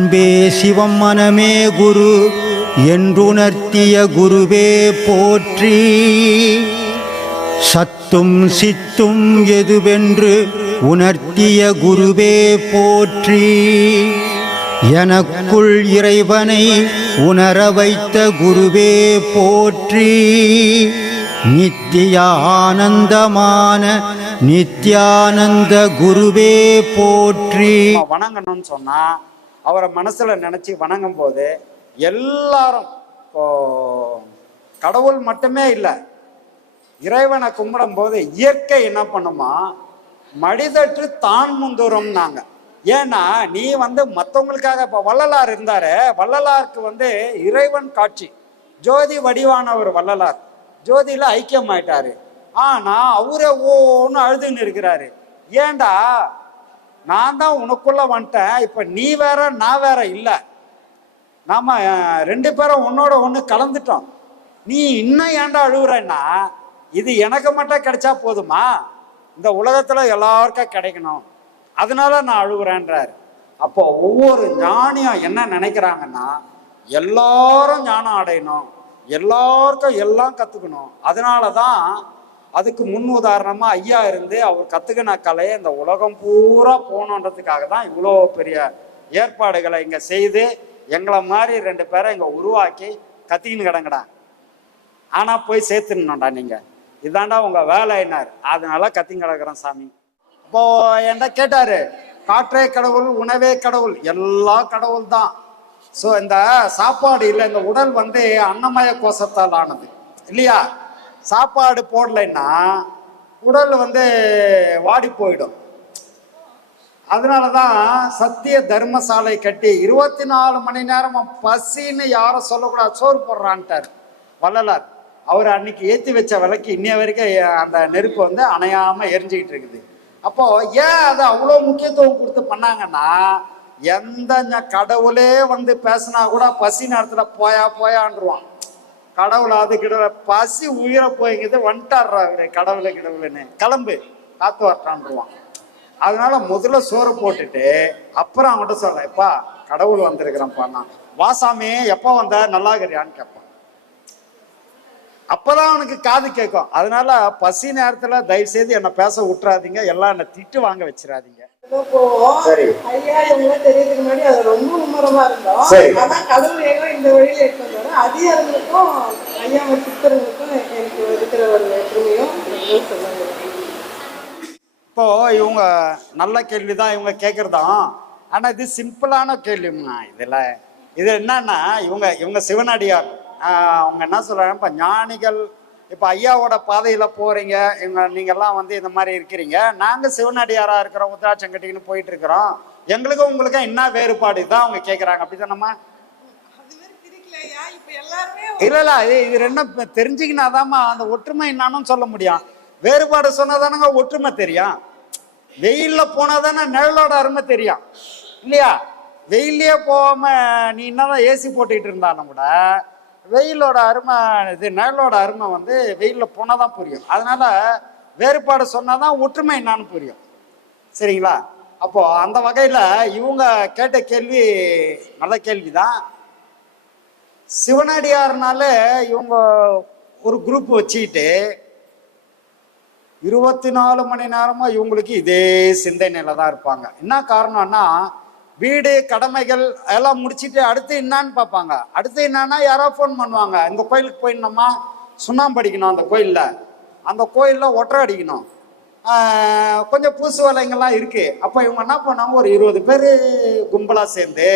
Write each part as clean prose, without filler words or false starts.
அன்பே சிவம் மனமே குரு என்றுணர்த்திய குருவே போற்றி. சத்தும் சித்தும் எதுவென்று உணர்த்திய குருவே போற்றி. எனக்குள் இறைவனை உணர வைத்த குருவே போற்றி. நித்திய ஆனந்தமான நித்யானந்த குருவே போற்றி. வணங்கணும்னு சொன்னா அவரை மனசுல நினைச்சு வணங்கும் போது எல்லாரும் கடவுள் மட்டுமே இல்லை, இறைவனை கும்பிடும் போது இயற்கை என்ன பண்ணுமா, மடிதற்று தான் முந்துறோம்னாங்க. ஏன்னா நீ மற்றவங்களுக்காக இப்போ வள்ளலார் இருந்தாரு, வள்ளலாருக்கு இறைவன் காட்சி, ஜோதி வடிவானவர் வள்ளலார், ஜோதியில ஐக்கியமாயிட்டாரு. ஆனா அவரே ஓன்னு அழுதுன்னு இருக்கிறாரு. ஏண்டா, நான் தான் உனக்குள்ள வந்துட்டேன், இப்ப நீ வேற நான் வேற இல்லை, நாம ரெண்டு பேரும் உன்னோட ஒன்று கலந்துட்டோம், நீ இன்னும் ஏண்டா அழுகுறன்னா, இது எனக்கு மட்டும் கிடைச்சா போதுமா, இந்த உலகத்துல எல்லாருக்கும் கிடைக்கணும், அதனால நான் அழுகுறேன்றாரு. அப்போ ஒவ்வொரு ஞானியும் என்ன நினைக்கிறாங்கன்னா, எல்லாரும் ஞானம் அடையணும், எல்லாருக்கும் எல்லாம் கத்துக்கணும். அதனாலதான் அதுக்கு முன் உதாரணமா ஐயா இருந்து அவர் கத்துக்கின கலையை இந்த உலகம் பூரா போகணுன்றதுக்காக தான் இவ்வளோ பெரிய ஏற்பாடுகளை இங்க செய்து எங்களை மாதிரி ரெண்டு பேரை இங்க உருவாக்கி கத்திக்கின்னு கிடங்கடா, ஆனா போய் சேர்த்துடணும்டா, நீங்க இதாண்டா உங்க வேலையினார், அதனால கத்திங்க கிடக்குறோம் சாமி. இப்போ என்கிட்ட கேட்டாரு, காற்றே கடவுள் உணவே கடவுள், எல்லா கடவுள் தான். ஸோ இந்த சாப்பாடு இல்லை, இந்த உடல் அன்னமய கோஷத்தால் ஆனது இல்லையா, சாப்பாடு போடலைன்னா உடல் வாடி போயிடும். அதனாலதான் சத்திய தர்மசாலை கட்டி 24 மணி நேரமும் பசின்னு யாரும் சொல்லக்கூடாது, சோறு போடுறான்ட்டார் வள்ளலார். அவர் அன்னைக்கு ஏற்றி வச்ச விலைக்கு இன்னைய வரைக்கும் அந்த நெருப்பு அணையாம எரிஞ்சுக்கிட்டு இருக்குது. அப்போ ஏன் அதை அவ்வளோ முக்கியத்துவம் கொடுத்து பண்ணாங்கன்னா, எந்த கடவுளே பேசினா கூட பசி நேரத்துல போயா போயான்ருவான். கடவுள் அது கிடவுல பசி உயிரை போய்ங்குது, வந்துட்டாடுறா கடவுளை கிடவுளுன்னு, கிளம்பு காத்து வரட்டான்ருவான். அதனால முதல்ல சோறு போட்டுட்டு அப்புறம் அவங்ககிட்ட சொல்றேன், எப்பா கடவுள் வந்திருக்கிறேன்ப்பா, நான் வாசாமி எப்போ வந்த நல்லா இருக்கிறியான்னு கேட்பான். அப்பதான் அவனுக்கு காது கேட்கும். அதனால பசி நேரத்துல தயவு செய்து என்னை பேச விட்டுறாதீங்க, எல்லாம் என்னை திட்டு வாங்க வச்சிடாதீங்க. தெரியறதுக்கு முன்னாடி அது ரொம்ப மும்முரமா இருந்தோம். ஆனா கடவுள் இந்த வழியில எடுத்து வந்தாரு. அதிகாரங்களுக்கும் ஐயா சித்தர்களுக்கும் எனக்கு இருக்கிற ஒரு பெருமையும் சொல்லுங்க. இப்போ இவங்க நல்ல கேள்விதான் இவங்க கேட்கறதும், ஆனா இது சிம்பிளான கேள்விங்க. இது என்னன்னா, இவங்க சிவனடியார், அவங்க என்ன சொல்றாங்க, இப்ப ஞானிகள் இப்ப ஐயாவோட பாதையில போறீங்க, நீங்கெல்லாம் இந்த மாதிரி இருக்கிறீங்க, நாங்க சிவனடியாரா இருக்கிறோம், உத்ராட்சம் கட்டிக்கின்னு போயிட்டு இருக்கிறோம், எங்களுக்கும் உங்களுக்கும் என்ன வேறுபாடு தான் அவங்க கேட்கறாங்க. அப்படித்தானம்மா? இல்ல இது ரெண்டும் தெரிஞ்சுக்கினாதாம்மா அந்த ஒற்றுமை என்னான்னு சொல்ல முடியும். வேறுபாடு சொன்னாதானங்க ஒற்றுமை தெரியும். வெயில்ல போனாதானே நிழலோட அருமை தெரியும் இல்லையா? வெயிலே போகாம நீ என்னதான் ஏசி போட்டுக்கிட்டு இருந்தாலும் கூட வெயிலோட அருமை, இது நிழலோட அருமை வெயில்ல போனாதான் புரியும். அதனால வேறுபாடு சொன்னாதான் ஒற்றுமை என்னான்னு புரியும். சரிங்களா? அப்போ அந்த வகையில இவங்க கேட்ட கேள்வி நல்ல கேள்விதான். சிவனடியார்னால இவங்க ஒரு குரூப் வச்சுக்கிட்டு 24 மணி நேரமும் இவங்களுக்கு இதே சிந்தனையில தான் இருப்பாங்க. என்ன காரணம்னா, வீடு கடமைகள் எல்லாம் முடிச்சுட்டு அடுத்து என்னான்னு பார்ப்பாங்க. அடுத்து என்னன்னா யாரோ ஃபோன் பண்ணுவாங்க, இந்த கோயிலுக்கு போயிடணுமா, சுண்ணாம்பு அடிக்கணும், அந்த கோயிலில் ஒற்றை அடிக்கணும், கொஞ்சம் பூசு வேலைங்கள்லாம் இருக்கு. அப்போ இவங்க என்ன பண்ணாங்க, ஒரு 20 பேர் கும்பலாக சேர்ந்து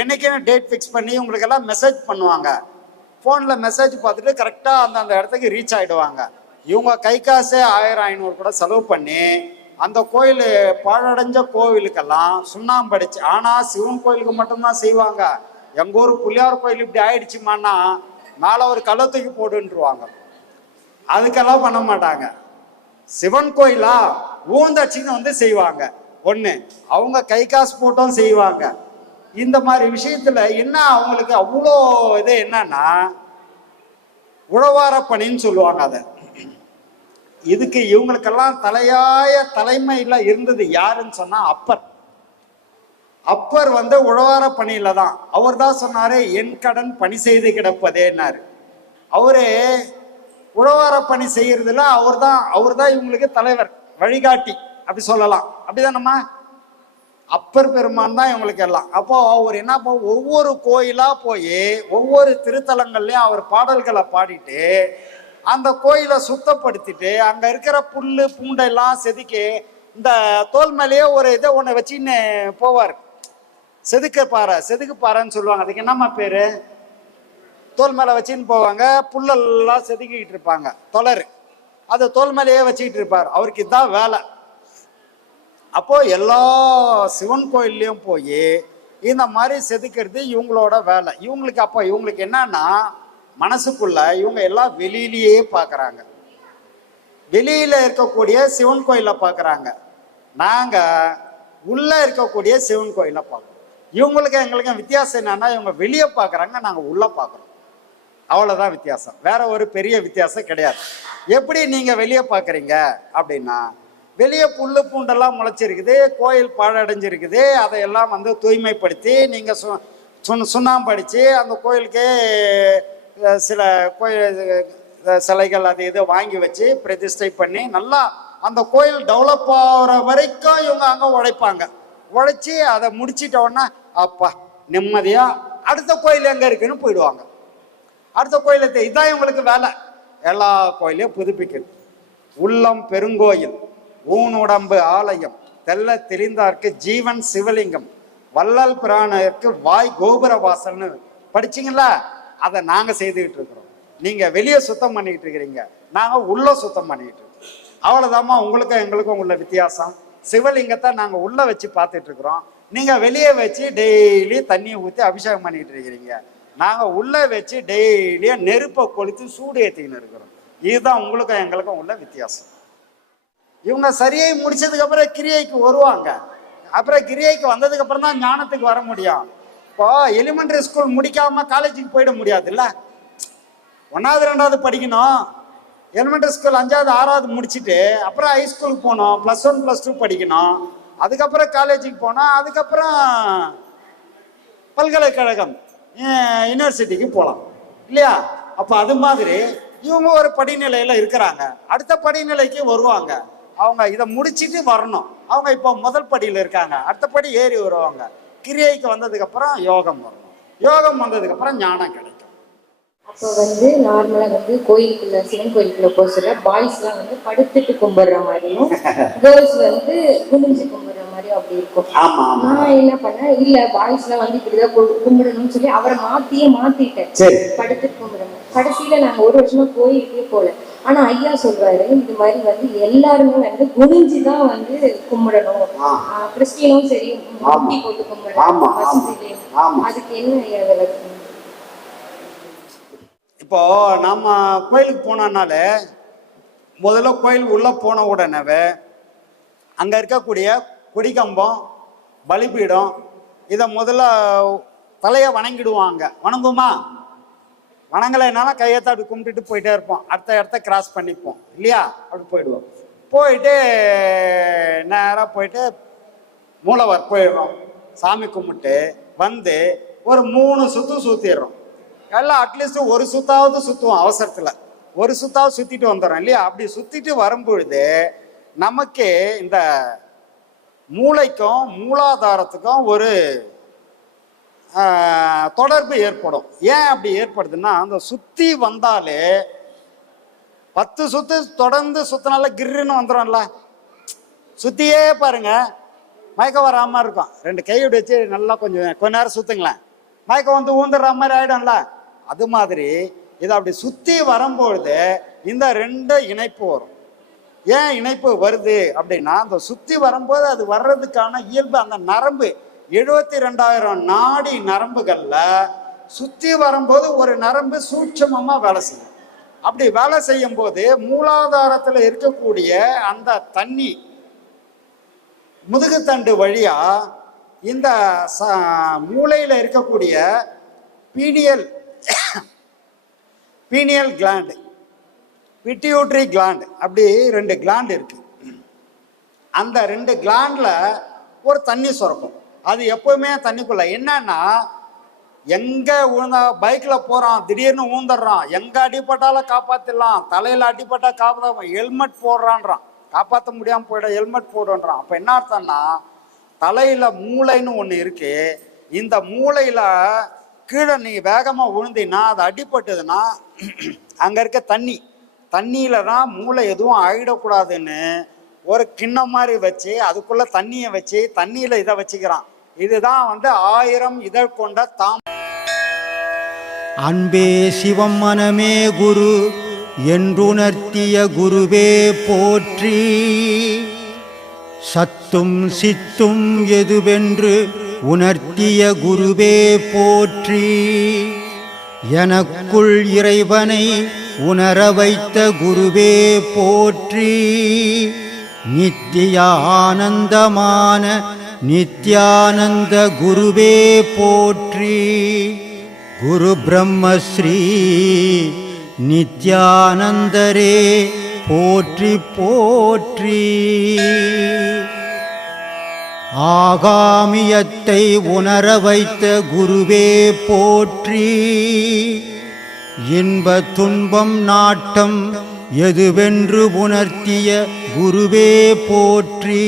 என்னைக்குன்னு டேட் ஃபிக்ஸ் பண்ணி உங்களுக்கு எல்லாம் மெசேஜ் பண்ணுவாங்க. ஃபோனில் மெசேஜ் பார்த்துட்டு கரெக்டாக அந்த இடத்துக்கு ரீச் ஆகிடுவாங்க. இவங்க கை காசே 1000-500 கூட செலவு பண்ணி அந்த கோயில் பாழடைஞ்ச கோவிலுக்கெல்லாம் சுண்ணாம்பு அடிச்சு, ஆனா சிவன் கோயிலுக்கு மட்டும்தான் செய்வாங்க. எங்க ஊர் புள்ளியார் கோயில் இப்படி ஆயிடுச்சுமான்னா மேல ஒரு கல்லை தூக்கி போடுன்றுவாங்க. அதுக்கெல்லாம் பண்ண மாட்டாங்க. சிவன் கோயிலா ஊந்தச்சின்னு செய்வாங்க. ஒண்ணு அவங்க கை காசு போட்டும் செய்வாங்க. இந்த மாதிரி விஷயத்துல என்ன அவங்களுக்கு அவ்வளோ இது என்னன்னா, உழவார பணின்னு சொல்லுவாங்க. அதை இதுக்கு இவங்களுக்கெல்லாம் தலைமையில இருந்தது யாருன்னு சொன்னா அப்பர். அப்பர் வந்து உழவார பணியில தான். அவர் தான் சொன்னாரு, என் கடன் பணி செய்து கிடப்பதேன்னாரு. அவரு உழவார பணி செய்யறதுல அவர் தான் இவங்களுக்கு தலைவர், வழிகாட்டி அப்படி சொல்லலாம். அப்படிதானம்மா? அப்பர் பெருமான் தான் இவங்களுக்கு எல்லாம். அப்போ அவர் என்ன, ஒவ்வொரு கோயிலா போய் ஒவ்வொரு திருத்தலங்கள்லயும் அவர் பாடல்களை பாடிட்டு அந்த கோயிலை சுத்தப்படுத்திட்டு அங்க இருக்கிற புல்லு பூண்டெல்லாம் செதுக்கி இந்த தோல் மேலேயே ஒரு இதை ஒன்று வச்சுன்னு போவார். செதுக்கு பாறைன்னு சொல்லுவாங்க. அதுக்கு என்னம்மா பேரு? தோல் மேலே வச்சுன்னு போவாங்க. புல்லெல்லாம் செதுக்கிட்டு இருப்பாங்க, தொலரு. அது தோல் மேலேயே வச்சுக்கிட்டு இருப்பார். அவருக்கு இதுதான் வேலை. அப்போ எல்லா சிவன் கோயில்லையும் போய் இந்த மாதிரி செதுக்கிறது இவங்களோட வேலை. இவங்களுக்கு என்னன்னா, மனசுக்குள்ள இவங்க எல்லாம் வெளியிலேயே பார்க்குறாங்க. வெளியில இருக்கக்கூடிய சிவன் கோயிலை பார்க்குறாங்க, நாங்க உள்ள இருக்கக்கூடிய சிவன் கோயிலை பார்க்குறோம். எங்களுக்கும் வித்தியாசம் என்னன்னா, இவங்க வெளியே பார்க்குறாங்க, நாங்கள் உள்ள பார்க்குறோம். அவ்வளோதான் வித்தியாசம், வேற ஒரு பெரிய வித்தியாசம் கிடையாது. எப்படி நீங்க வெளியே பார்க்குறீங்க அப்படின்னா, வெளியே புல்லு பூண்டெல்லாம் முளைச்சிருக்குது, கோயில் பாழடைஞ்சிருக்குது, அதையெல்லாம் வந்து தூய்மைப்படுத்தி நீங்க சுண்ணாம்பு அடிச்சு அந்த கோயிலுக்கு சில கோயில் சிலைகள் அது இது வாங்கி வச்சு பிரதிஷ்டை பண்ணி நல்லா அந்த கோயில் டெவலப் ஆகிற வரைக்கும் இவங்க அங்கே உழைப்பாங்க. உழைச்சி அதை முடிச்சிட்டோன்னா அப்பா நிம்மதியா அடுத்த கோயில் எங்க இருக்குன்னு போயிடுவாங்க. அடுத்த கோயிலுக்கு இதான் இவங்களுக்கு வேலை. எல்லா கோயிலையும் புதுப்பிக்கிறது. உள்ளம் பெருங்கோயில், ஊனுடம்பு ஆலயம், தெல்ல தெளிந்தார்க்கு ஜீவன் சிவலிங்கம், வள்ளல் பிராணருக்கு வாய் கோபுர வாசல்னு படிச்சிங்களா? அதை நாங்கள் செய்துக்கிட்டு இருக்கிறோம். நீங்கள் வெளியே சுத்தம் பண்ணிக்கிட்டு இருக்கிறீங்க, நாங்கள் உள்ள சுத்தம் பண்ணிக்கிட்டு இருக்கோம். அவ்வளோதாம்மா உங்களுக்கும் எங்களுக்கும் உள்ள வித்தியாசம். சிவலிங்கத்தை நாங்கள் உள்ள வச்சு பார்த்துட்டு இருக்கிறோம், நீங்கள் வெளியே வச்சு டெய்லி தண்ணியை ஊற்றி அபிஷேகம் பண்ணிக்கிட்டு இருக்கிறீங்க. நாங்கள் உள்ள வச்சு டெய்லியும் நெருப்பை கொளுத்து சூடு ஏற்றிக்கின்னு இருக்கிறோம். இதுதான் உங்களுக்கும் எங்களுக்கும் உள்ள வித்தியாசம். இவங்க சரியை முடிச்சதுக்கு அப்புறம் கிரியைக்கு வருவாங்க. அப்புறம் கிரியைக்கு வந்ததுக்கு அப்புறம் தான் ஞானத்துக்கு வர முடியும். இப்போ எலிமெண்டரி ஸ்கூல் முடிக்காம காலேஜுக்கு போயிட முடியாதுல்ல. 1வது 2வது படிக்கணும், எலிமெண்டரி ஸ்கூல் 5வது 6வது முடிச்சுட்டு அப்புறம் ஹைஸ்கூலுக்கு போகணும், +1 +2 படிக்கணும், அதுக்கப்புறம் காலேஜுக்கு போனோம், அதுக்கப்புறம் பல்கலைக்கழகம் யூனிவர்சிட்டிக்கு போகலாம் இல்லையா? அப்போ அது மாதிரி இவங்க ஒரு படிநிலையில இருக்கிறாங்க, அடுத்த படிநிலைக்கு வருவாங்க. அவங்க இதை முடிச்சுட்டு வரணும். அவங்க இப்போ முதல் படியில் இருக்காங்க, அடுத்த படி ஏறி வருவாங்க. கிரியைக்கு வந்ததுக்கு அப்புறம் யோகம் வரணும், யோகம் வந்ததுக்கு அப்புறம் ஞானம் கிடைக்கும். அப்போ நார்மலா கோயிலுக்குள்ள சிவன் கோயிலுக்குள்ள போக சொல்ல பாய்ஸ்லாம் படுத்துட்டு கும்பிடுற மாதிரியும் கேர்ள்ஸ் குனிஞ்சு கும்பிடுற மாதிரியும் அப்படி இருக்கும். நான் என்ன பண்ணேன், இல்ல பாய்ஸ்லாம் இப்படிதான் கும்பிடணும்னு சொல்லி அவரை மாத்திட்டேன், படுத்துட்டு கும்பிடணும். கடைசியில நாங்க 1 வருஷமா கோயிலுக்கே போல. ஆனா ஐயா சொல்றாரு, இது மாதிரி எல்லாருமே குனிஞ்சுதான் கும்பிடணும், கிறிஸ்டியனும் சரி முட்டி போட்டு கும்பிடணும். அதுக்கு என்ன ஐயா விளக்கம்? இப்போ நம்ம கோயிலுக்கு போனோம்னாலே முதல்ல கோயில் உள்ள போன உடனே அங்க இருக்கக்கூடிய கொடிக்கம்பம், பலிபீடம், இதை முதல்ல தலையை வணங்கிடுவாங்க. வணங்குமா? வணங்கலைனாலும் கையெழுத்து அப்படி கும்பிட்டுட்டு போயிட்டே இருப்போம், அடுத்த இடத்த கிராஸ் பண்ணிப்போம் இல்லையா? அப்படி போயிடுவோம். போயிட்டு நேராக போயிட்டு மூலவர் போயிடுறோம், சாமி கும்பிட்டு வந்து ஒரு 3 சுற்று சுற்றிடுறோம். எல்லாம் அட்லீஸ்ட் 1 சுத்தாவது சுற்றுவோம், அவசரத்தில் 1 சுத்தாவது சுற்றிட்டு வந்துடுறோம் இல்லையா? அப்படி சுற்றிட்டு வரும்பொழுது நமக்கு இந்த மூளைக்கும் மூலாதாரத்துக்கும் ஒரு தொடர்பு ஏற்படும். ஏன் அப்படி ஏற்படுதுன்னா, அந்த சுற்றி வந்தாலே 10 சுற்று தொடர்ந்து சுத்தினால கிர்ன்னு வந்துடும்ல. சுற்றியே பாருங்க, மயக்கம் வராமல் இருக்கும். 2 கையோடு வச்சு நல்லா கொஞ்ச நேரம் சுற்றுங்களேன், மயக்கம் ஊந்துடுற மாதிரி ஆகிடும்ல. அது மாதிரி இதை அப்படி சுற்றி வரும்பொழுது இந்த 2 இணைப்பு வரும். ஏன் இணைப்பு வருது அப்படின்னா, அந்த சுற்றி வரும்போது அது வர்றதுக்கான இயல்பு, அந்த நரம்பு 72,000 நாடி நரம்புகள்ல சுற்றி வரும்போது ஒரு நரம்பு சூட்சமமா வேலை செய்யும். அப்படி வேலை செய்யும் போது மூலாதாரத்தில் இருக்கக்கூடிய அந்த தண்ணி முதுகுத்தண்டு வழியா இந்த மூளையில இருக்கக்கூடிய பீனியல் கிளாண்டு, பிட்யூட்டரி கிளாண்டு, அப்படி 2 கிளாண்டு இருக்கு. அந்த 2 கிளாண்ட்ல ஒரு தண்ணி சுரக்கும். அது எப்பவுமே தண்ணிக்குள்ள. என்னன்னா எங்க விழுந்தா பைக்கில் போகிறான், திடீர்னு ஊந்துடுறான், எங்கே அடிப்பட்டாலும் காப்பாற்றிடலாம், தலையில் அடிப்பட்டா காப்பாற்ற, ஹெல்மெட் போடுறான்றான், காப்பாற்ற முடியாமல் போயிட ஹெல்மெட் போடுன்றான். அப்போ என்ன அர்த்தம்னா தலையில் மூளைன்னு ஒன்று இருக்கு. இந்த மூளையில் கீழே நீ வேகமாக விழுந்தினா அது அடிப்பட்டதுன்னா அங்கே இருக்க தண்ணியில் தான் மூளை எதுவும் ஆகிடக்கூடாதுன்னு ஒரு கிண்ணம் மாதிரி வச்சு அதுக்குள்ளே தண்ணியை வச்சு தண்ணியில் இதை வச்சுக்கிறான். இதுதான் 1000 இதழ் கொண்ட அன்பே சிவம் மனமே குரு என்றுணர்த்திய குருவே போற்றி. சத்தும் சித்தும் எதுவென்று உணர்த்திய குருவே போற்றி. எனக்குள் இறைவனை உணர வைத்த குருவே போற்றி. நித்திய ஆனந்தமான நித்யானந்த குருவே போற்றி. குரு பிரம்மஸ்ரீ நித்யானந்தரே போற்றி போற்றி. ஆகாமியத்தை உணர வைத்த குருவே போற்றி. இன்ப துன்பம் நாட்டம் எதுவென்று உணர்த்திய குருவே போற்றி.